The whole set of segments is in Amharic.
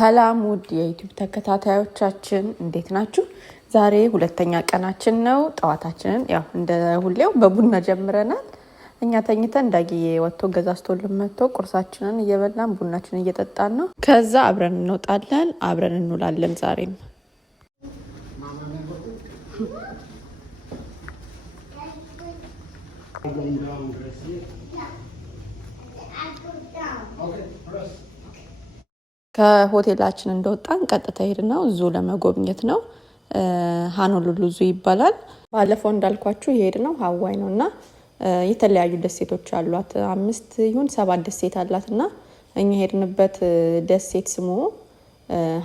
ሰላም ውድ የዩቲዩብ ተከታታዮቻችን እንዴት ናችሁ? ዛሬ ሁለተኛ ቀናችን ነው። ጠዋታችንን ያው እንደ ሁሌው በቡና ጀምረናል። እኛ ተኝተን ዳጊዬ ወጥቶ ገዛዝቶልን መጥቶ ቁርሳችንን እየበላን ቡናችንን እየጠጣን ነው። ከዛ አብረን እንወጣለን፣ አብረን እንውላለን ዛሬም ከሆቴላችን እንደወጣን ቀጥታ ሄድነው ዙ ለመጎብኘት ነው። ሃኖሉሉ ዙ ይባላል። ባለፈው እንዳልኳችሁ የሄድነው ሀዋይ ነውና የተለያዩ ደሴቶች አሏት። 5 ይሁን 7 ደሴት አላትና እኛ ሄድንበት ደሴት ስሙ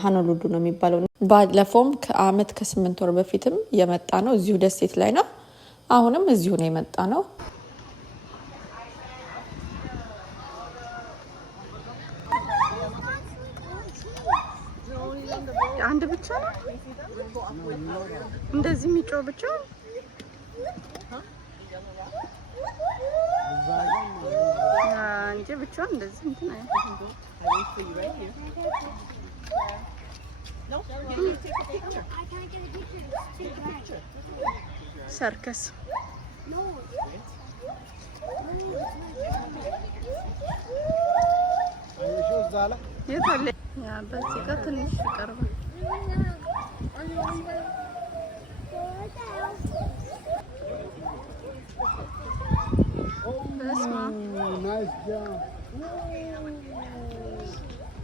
ሃኖሉሉ ነው የሚባለው። ባለፈውም ከአመት ከ8 ወር በፊትም የመጣ ነው እዚሁ ደሴት ላይ ነው። አሁንም እዚሁ ነው የመጣ ነው። አንድ ብቻ ነው እንደዚህ የሚጮህ ብቻ እንጂ ብቻ እንደዚህ እንትን ሰርከስ የታለ ያ በዚህ ጋር ትንሽ ይቀርባል። Nice job.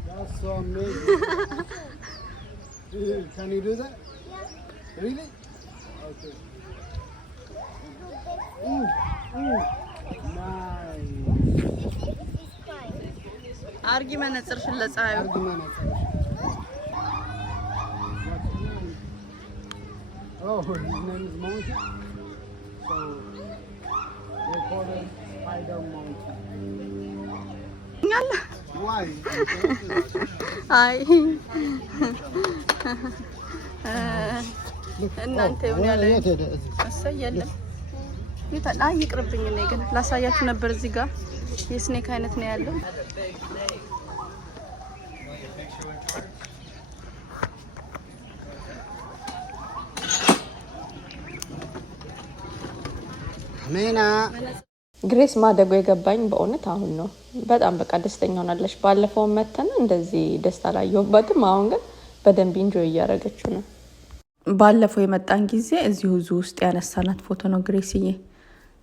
That's so amazing. Can you do that? Yeah. Really? Okay. Nice. አርጊ መነጽርሽን ለፀሐዩ አርጊ መነጽር Oh, his name is Monkey. So they call him Spider Monkey. Why? Hi. እናንተ ምን ያለ አሰየለም ይታላ ይቅርብኝ ነው ግን ላሳያችሁ ነበር እዚህ ጋር የስኔክ አይነት ነው ያለው ሜና ግሬስ ማደጎ የገባኝ በእውነት አሁን ነው። በጣም በቃ ደስተኛ ሆናለች። ባለፈው መተን እንደዚህ ደስታ ላይ የወባትም አሁን ግን በደንብ ኢንጆይ እያደረገችው ነው። ባለፈው የመጣን ጊዜ እዚሁ ዙ ውስጥ ያነሳናት ፎቶ ነው ግሬስዬ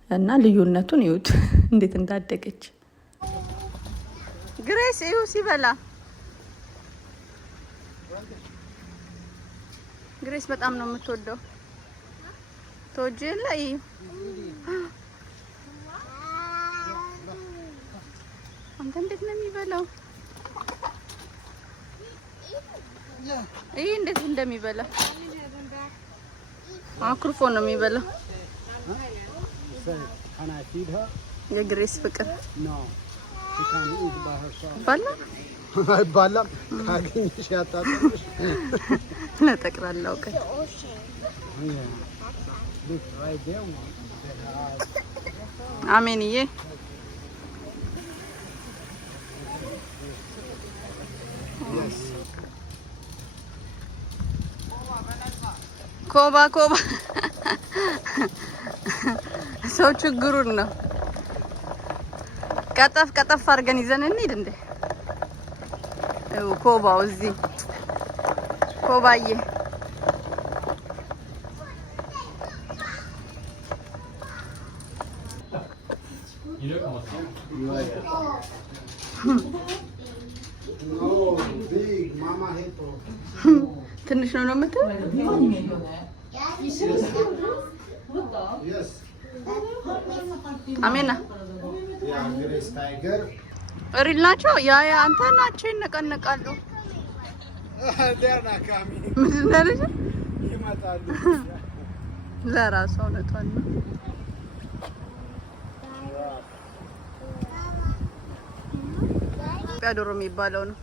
እና ልዩነቱን ይዩት እንዴት እንዳደገች። ግሬስ እዩ ሲበላ ግሬስ በጣም ነው የምትወደው። ተወጀለ እዩ አንተ እንዴት ነው የሚበላው? ይሄ እንዴት እንደሚበላ አክሩፎ ነው የሚበላው። የግሬስ ፍቅር ባላ ካገኘሽ ያጣጣልሽ ለጠቅላላ እውቀት አሜንዬ ኮባ ኮባ ሰው ችግሩን ነው። ቀጠፍ ቀጠፍ አድርገን ይዘን እንሂድ እንዴ ኮባው እዚህ ኮባዬ ትንሽ ነው የምትለው አሜና ሪል ናቸው። ያ አንተ ናቸው ይነቀነቃሉ። ለራሱ እውነቷን ነው። ዶሮ የሚባለው ነው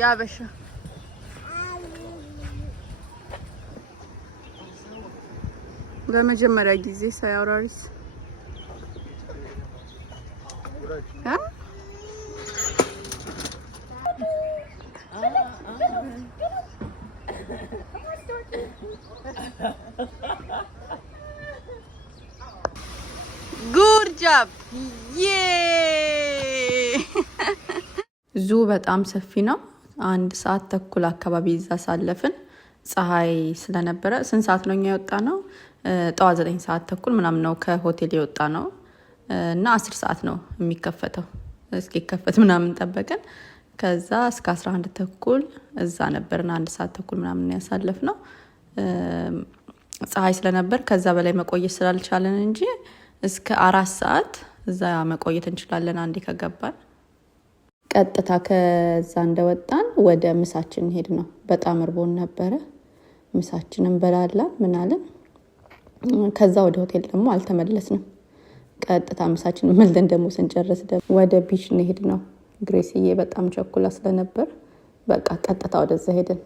ያበሻ በመጀመሪያ ጊዜ ሳያወራሪስ ጉድ ጃብ ዙ በጣም ሰፊ ነው። 1 ሰዓት ተኩል አካባቢ ይዛ ሳለፍን ፀሐይ ስለነበረ ስንት ሰዓት ነው እኛ የወጣ ነው? ጠዋት 9 ሰዓት ተኩል ምናምን ነው ከሆቴል የወጣ ነው እና 10 ሰዓት ነው የሚከፈተው። እስኪከፈት ምናምን ጠበቀን። ከዛ እስከ 11 ተኩል እዛ ነበርና 1 ሰዓት ተኩል ምናምን ያሳለፍ ነው። ፀሐይ ስለነበር ከዛ በላይ መቆየት ስላልቻለን እንጂ እስከ 4 ሰዓት እዛ መቆየት እንችላለን አንዴ ከገባን። ቀጥታ ከዛ እንደወጣን ወደ ምሳችን ሄድ ነው። በጣም እርቦን ነበረ። ምሳችንን በላላን ምናለን። ከዛ ወደ ሆቴል ደግሞ አልተመለስንም። ቀጥታ ምሳችንን መልደን ደግሞ ስንጨርስ ወደ ቢች እንሄድ ነው። ግሬሲዬ በጣም ቸኩላ ስለነበር በቃ ቀጥታ ወደዛ ሄድን።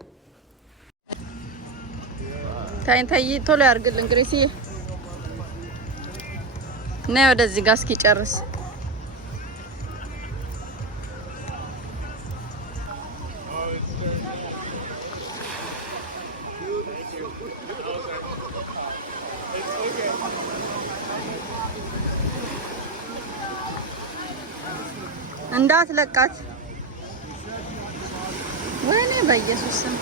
ታይ ቶሎ ያርግልን ግሬሲዬ። ነይ ወደዚህ ጋር እስኪ ጨርስ። እንዳትለቃት። ወይኔ በኢየሱስ ስም